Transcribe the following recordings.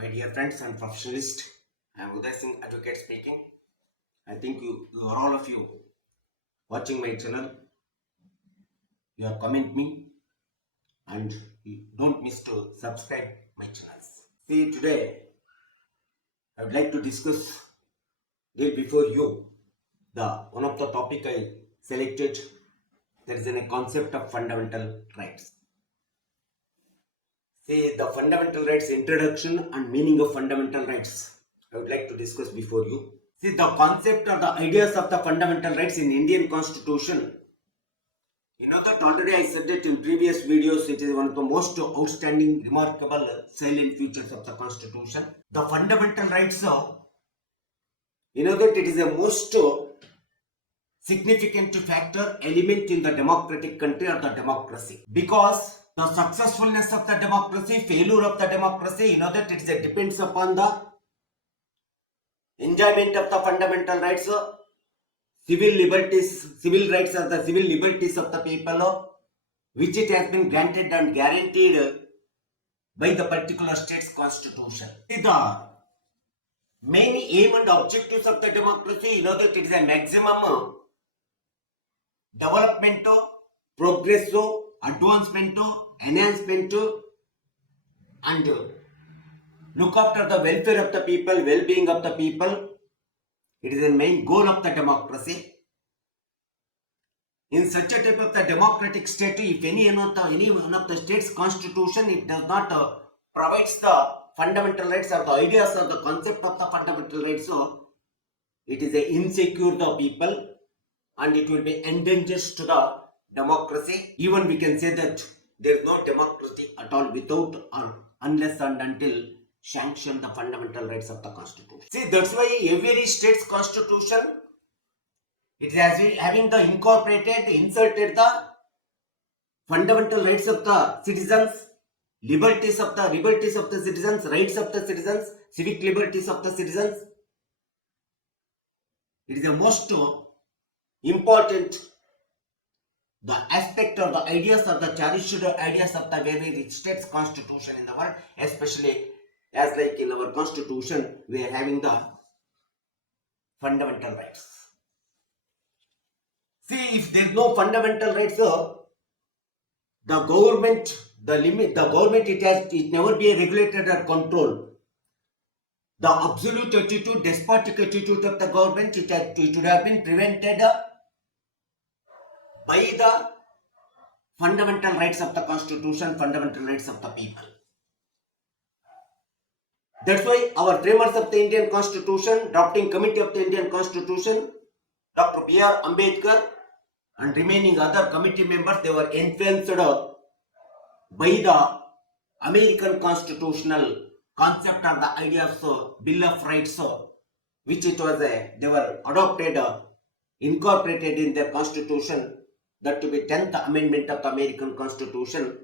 My dear friends and professionalists, I am Uday Singh, advocate speaking. I think you are all of you watching my channel. You have comment me and you don't miss to subscribe my channels. See, today I would like to discuss before you the one of the topic I selected. There is a concept of fundamental rights. See, the fundamental rights introduction and meaning of fundamental rights. I would like to discuss before you. See, the concept or the ideas of the fundamental rights in Indian Constitution. You know that already I said it in previous videos. It is one of the most outstanding, remarkable, salient features of the Constitution. The fundamental rights you know that it is the most significant factor, element in the democratic country or the democracy. Because the successfulness of the democracy, failure of the democracy, you know that it depends upon the enjoyment of the fundamental rights, civil liberties. Civil rights are the civil liberties of the people, which it has been granted and guaranteed by the particular state's constitution. The main aim and objectives of the democracy, you know that it is a maximum development, progress, advancement, enhancement, and look after the welfare of the people, well-being of the people. It is the main goal of the democracy. In such a type of the democratic state, if any one of the state's constitution, it does not provides the fundamental rights or the ideas or the concept of the fundamental rights, so it is a insecure the people and it will be endangers to the democracy. Even we can say that there is no democracy at all without or unless and until sanction the fundamental rights of the constitution. See, that's why every state's constitution, it has been having the inserted the fundamental rights of the citizens, liberties of the citizens, rights of the citizens, civic liberties of the citizens. It is the most important the aspect or the ideas or the cherished ideas of the very state's constitution in the world, especially as like in our constitution we are having the fundamental rights. See, if there is no fundamental rights, the government, it never be regulated or controlled. The absolute attitude, despotic attitude of the government, it would have been prevented by the fundamental rights of the constitution, fundamental rights of the people. That's why our framers of the Indian Constitution, drafting committee of the Indian Constitution, Dr. B.R. Ambedkar and remaining other committee members, they were influenced by the American constitutional concept or the idea of Bill of Rights, which it was they were adopted, incorporated in their constitution, that to be 10th Amendment of the American Constitution.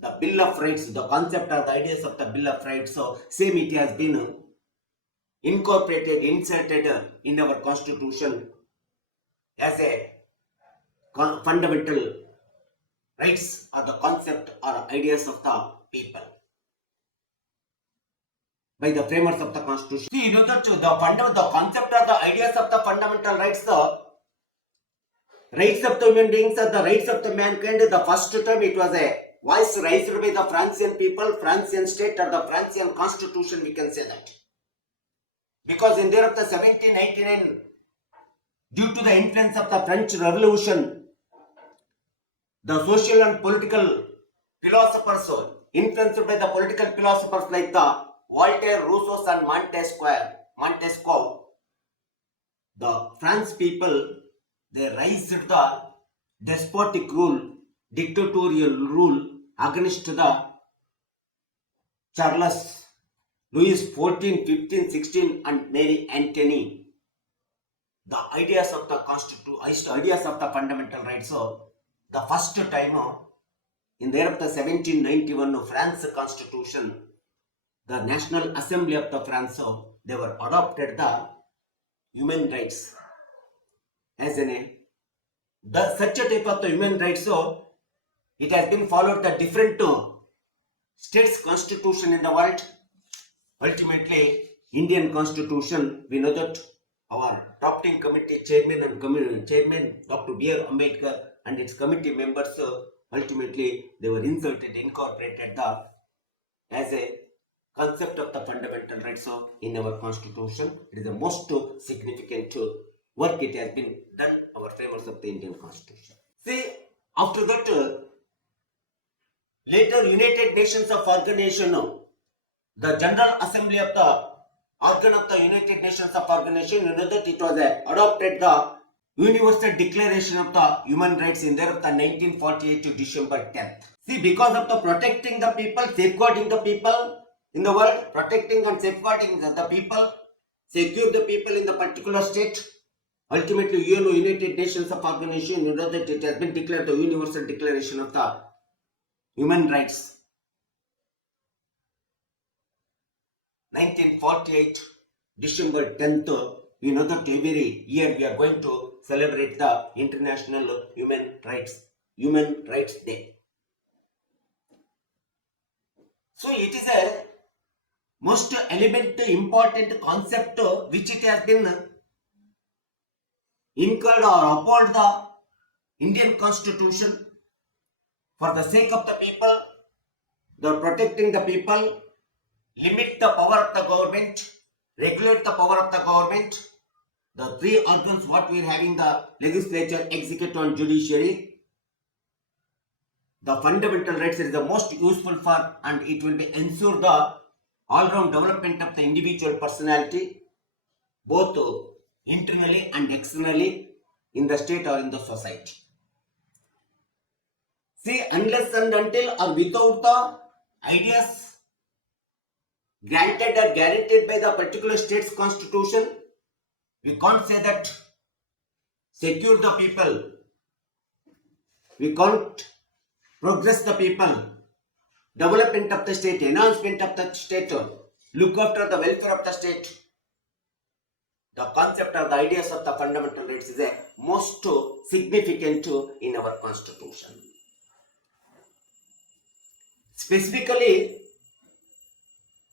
The Bill of Rights, the concept or the ideas of the Bill of Rights, so same it has been incorporated, inserted in our constitution as a fundamental rights or the concept or ideas of the people by the framers of the constitution. See, you know that the concept or the ideas of the fundamental rights, the rights of the human beings or the rights of the mankind, the first term it was a voice raised by the Francian people, Francian state or the Francian constitution, we can say that. Because in there of the 1789, due to the influence of the French Revolution, the social and political philosophers, influenced by the political philosophers like the Voltaire, Rousseau and Montesquieu, the French people, they raised the despotic rule, dictatorial rule against the Charles, Louis 14, 15, 16 and Mary Antony. The ideas of the ideas of the fundamental rights. So the first time in the year of the 1791 France Constitution, the National Assembly of the France, they were adopted the human rights as such a type of the human rights. So it has been followed the different states constitution in the world. ultimately Indian Constitution, we know that our adopting committee chairman and chairman Dr. B.R. Ambedkar and its committee members ultimately they were incorporated as a concept of the fundamental rights in our constitution. It is the most significant work it has been done our framers of the Indian Constitution. See, after that, later United Nations of Organization, the General Assembly of the organ of the United Nations of Organization, you know that it was adopted the Universal Declaration of the Human Rights in there of the 1948 to December 10th. See, because of the protecting the people, safeguarding the people in the world, protecting and safeguarding the people, secure the people in the particular state, ultimately United Nations of Organization, you know that it has been declared the Universal Declaration of the Human Rights. 1948, December 10th, you know that every year we are going to celebrate the International Human Rights Day. So it is a most important concept which it has been incurred or uphold the Indian Constitution for the sake of the people, the protecting the people, limit the power of the government, regulate the power of the government, the three organs what we are having, the legislature, executive and judiciary. The fundamental rights is the most useful for, and it will be ensure the all-round development of the individual personality, both internally and externally in the state or in the society. See, unless and until or without the ideas granted or guaranteed by the particular state's constitution, we can't say that secure the people, we can't progress the people, development of the state, enhancement of the state, look after the welfare of the state. The concept or the ideas of the fundamental rights is a most significant in our constitution. Specifically,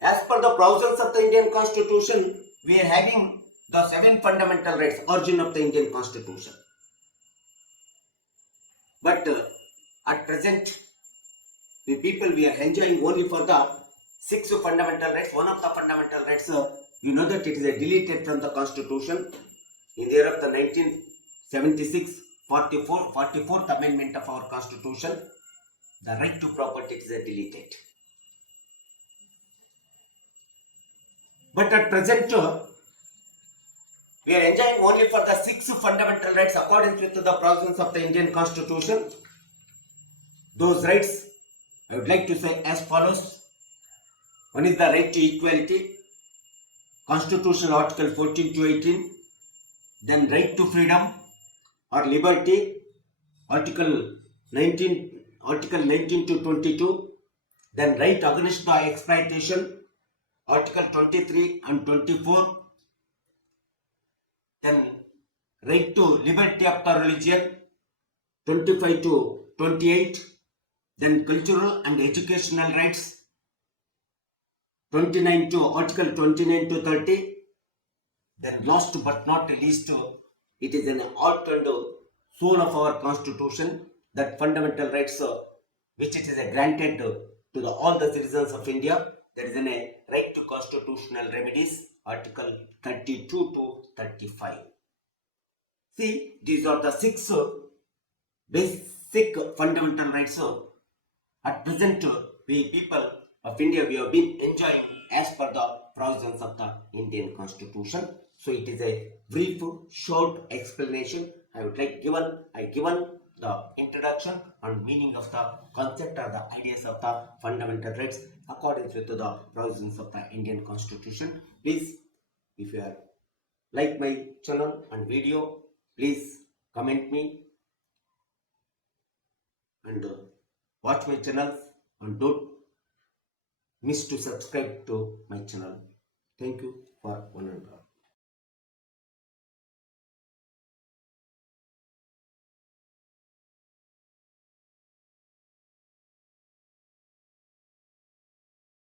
as per the provisions of the Indian Constitution, we are having the 7 fundamental rights, origin of the Indian Constitution. But at present, we are enjoying only for the 6 fundamental rights. One of the fundamental rights, you know that it is deleted from the Constitution in the year of the 1976, 44th Amendment of our Constitution. The right to property is deleted. But at present, we are enjoying only for the 6 fundamental rights according to the provisions of the Indian Constitution. Those rights, I would like to say as follows. One is the right to equality, Constitutional Article 14 to 18. Then right to freedom or liberty, Article 19 to 22. Then right against the exploitation, Article 23 and 24. Then right to liberty of the religion, 25 to 28. Then cultural and educational rights, 29 to Article 29 to 30. Then last but not least, it is an heart and soul of our Constitution, that fundamental rights which it is granted to all the citizens of India. There is a right to constitutional remedies, Article 32 to 35. See, these are the 6 basic fundamental rights. At present, we people of India, we have been enjoying as per the provisions of the Indian Constitution. So it is a brief, short explanation. I given the introduction and meaning of the concept or the ideas of the fundamental rights according to the provisions of the Indian Constitution. Please, if you are like my channel and video, please comment me and watch my channels and don't miss to subscribe to my channel. Thank you for one and all.